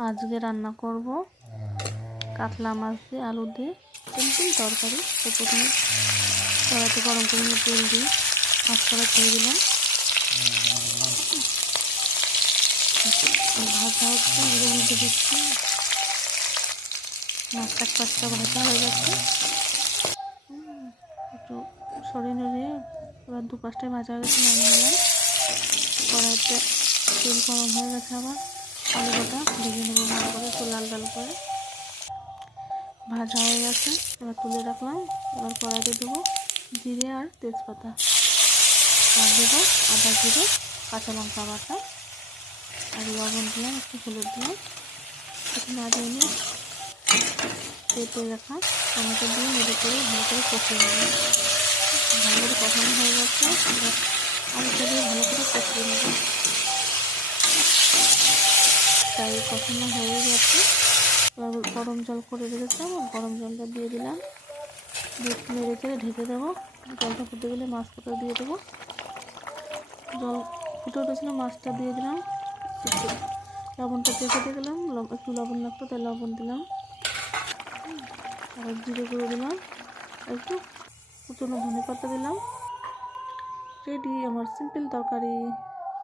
আজকে রান্না করব কাতলা মাছ দিয়ে আলু দিয়ে সিম্পল তরকারি। তো প্রথমে কড়াইতে গরম করে নিয়ে তেল দিয়ে মাছ কড়া ছেড়ে দিলাম। ভাজা হচ্ছে, উল্টে দিচ্ছি। মাছটা পাঁচটা ভাজা হয়ে গেছে, একটু সরিয়ে নড়িয়ে এবার দু পাঁচটায় ভাজা হয়ে গেছে, নামিয়ে নিলাম। কড়াইতে তেল গরম হয়ে গেছে, আবার আলু গোটা ভেজে নেবো ভালো করে, একটু লাল লাল করে। ভাজা হয়ে গেছে, এবার তুলে রাখলাম। এবার কড়াইতে দেবো জিরে আর তেজপাতা, আর দেবো আদা জিরে কাঁচা লঙ্কা বাটা, আর লবণ দিলাম, একটু হলুদ দিলাম। একটু নাড়িয়ে নিয়ে কেটে রাখা টমেটো দিয়ে নেড়ে করে ভালো করে কষিয়ে নেব। ভালো করে কষানো হয়ে গেছে, এবার আলুটা দিয়ে ভালো করে কষিয়ে নেব। তাই কষানো হয়ে গেছে, এবার গরম জল করে রেখেছিলাম, গরম জলটা দিয়ে দিলাম, দিয়ে নেড়ে চেড়ে ঢেকে দেবো। জলটা ফুটে গেলে মাছ কোটা দিয়ে দেবো। জল ফুটে উঠেছিল, মাছটা দিয়ে দিলাম। একটু লবণটা চেখে গেলাম, একটু লবণ লাগতো তাই লবণ দিলাম। আবার জিরে গুঁড়ো দিলাম, একটু কুচনো ধনে পাতা দিলাম। রেডি আমার সিম্পল তরকারি।